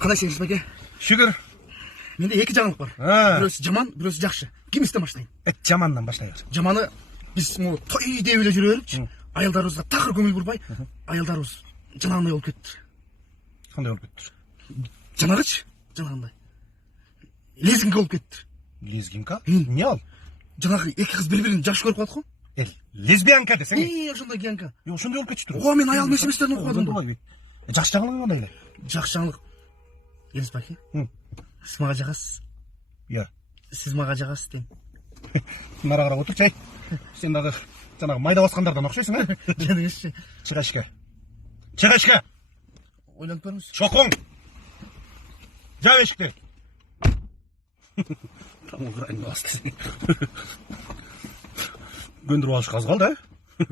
Қалайсың Рысбеке? Шүгір. Менде екі жаңалық бар. Бірөөсі жаман, бірөөсі жақсы. Кимістен баштайын? Жаманнан баштайық. Жаманы біз той деп еле жүре беріп, аялдарымызға тақыр көңіл бұрмай, аялдарымыз жаңағындай болып кетті. Қандай болып кетті? Жаңағыч? Жаңағындай. Лезгинка болып кетті. Лезгинка? Не ол? Жаңағы екі қыз бір-бірін жақсы көріп қалды ғой? Лесбиянка десең? Ошондай гиянка. Ошондай болып кетті тұр. О, мен аял месеместерін оқыдым ғой. Жақсы жаңалық қандай? Жақсы жаңалық. Ерінбеке? Сіз маға жағасыз? Иә. Сіз маға жағасыз дейм. Нара қарап отыр, чай. Сен дағы жаңағы майда басқандардан ұқсайсың, ә? Келіңізші. Шыға ішке. Шыға ішке. Ойланып көріңіз. Шоқың. Жау ешікте. Там ұғырайын бастысың. Көндіріп алшы қаз қалды, ә?